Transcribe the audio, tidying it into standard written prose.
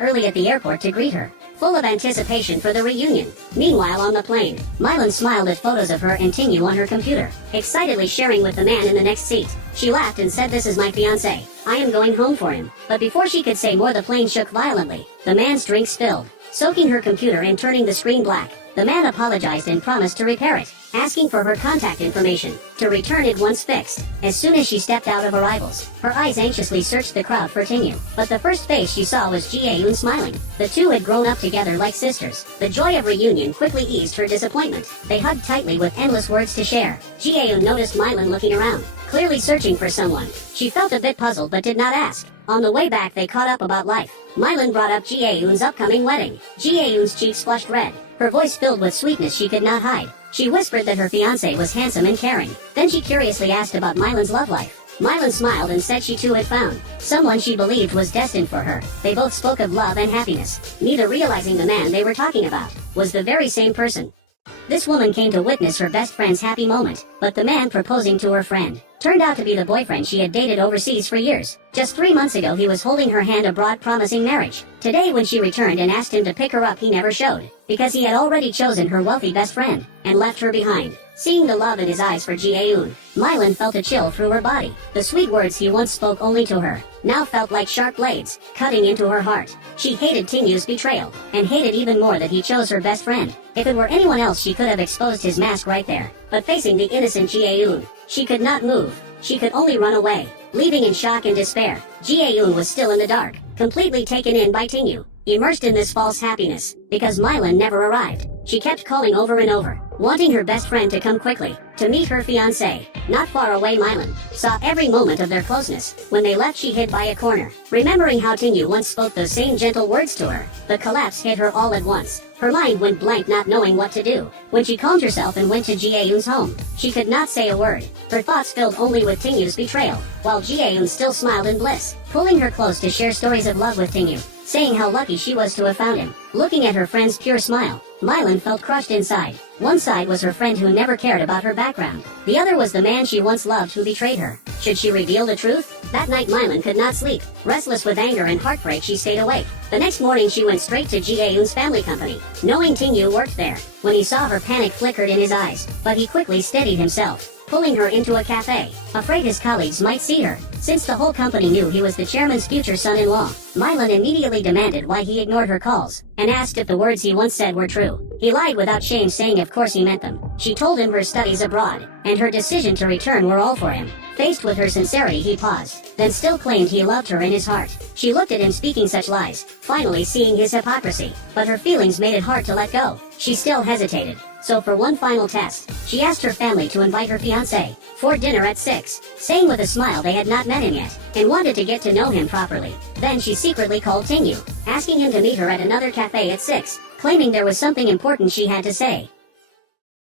early at the airport to greet her, full of anticipation for the reunion. Meanwhile on the plane, Mylan smiled at photos of her and Tingyu on her computer, excitedly sharing with the man in the next seat. She laughed and said, "This is my fiancé. I am going home for him." But before she could say more, the plane shook violently. The man's drink spilled, soaking her computer and turning the screen black. The man apologized and promised to repair it, asking for her contact information to return it once fixed. As soon as she stepped out of arrivals, her eyes anxiously searched the crowd for Tingyu. But the first face she saw was Ji-Aeun smiling. The two had grown up together like sisters. The joy of reunion quickly eased her disappointment. They hugged tightly with endless words to share. Ji-Aeun noticed Mylan looking around, clearly searching for someone. She felt a bit puzzled but did not ask. On the way back they caught up about life. Mylan brought up Ji-Aeun's upcoming wedding. Ji-Aeun's cheeks flushed red, her voice filled with sweetness she could not hide. She whispered that her fiancé was handsome and caring. Then she curiously asked about Mylan's love life. Mylan smiled and said she too had found someone she believed was destined for her. They both spoke of love and happiness, neither realizing the man they were talking about was the very same person. This woman came to witness her best friend's happy moment, but the man proposing to her friend turned out to be the boyfriend she had dated overseas for years. Just 3 months ago he was holding her hand abroad promising marriage. Today when she returned and asked him to pick her up, he never showed, because he had already chosen her wealthy best friend and left her behind. Seeing the love in his eyes for Ji-Aeun, Mylan felt a chill through her body. The sweet words he once spoke only to her now felt like sharp blades, cutting into her heart. She hated Tingyu's betrayal, and hated even more that he chose her best friend. If it were anyone else she could have exposed his mask right there. But facing the innocent Ji-Aeun, she could not move. She could only run away, leaving in shock and despair. Ji-Aeun was still in the dark, completely taken in by Tingyu, immersed in this false happiness, because Mylan never arrived. She kept calling over and over, wanting her best friend to come quickly, to meet her fiancé. Not far away, Mylan saw every moment of their closeness. When they left, she hid by a corner, remembering how Tingyu once spoke those same gentle words to her. The collapse hit her all at once. Her mind went blank, not knowing what to do. When she calmed herself and went to Ji-Aeun's home, she could not say a word. Her thoughts filled only with Tingyu's betrayal, while Ji-Aeun still smiled in bliss, pulling her close to share stories of love with Tingyu, saying how lucky she was to have found him. Looking at her friend's pure smile, Mylan felt crushed inside. One side was her friend who never cared about her background. The other was the man she once loved who betrayed her. Should she reveal the truth? That night Mylan could not sleep. Restless with anger and heartbreak, she stayed awake. The next morning she went straight to Ji-Aeun's family company, knowing Tingyu worked there. When he saw her, panic flickered in his eyes, but he quickly steadied himself, pulling her into a cafe, afraid his colleagues might see her. Since the whole company knew he was the chairman's future son-in-law, Mylan immediately demanded why he ignored her calls, and asked if the words he once said were true. He lied without shame, saying of course he meant them. She told him her studies abroad, and her decision to return were all for him. Faced with her sincerity, he paused, then still claimed he loved her in his heart. She looked at him speaking such lies, finally seeing his hypocrisy, but her feelings made it hard to let go. She still hesitated. So for one final test, she asked her family to invite her fiancé for dinner at 6, saying with a smile they had not met him yet, and wanted to get to know him properly. Then she secretly called Tingyu, asking him to meet her at another cafe at 6, claiming there was something important she had to say.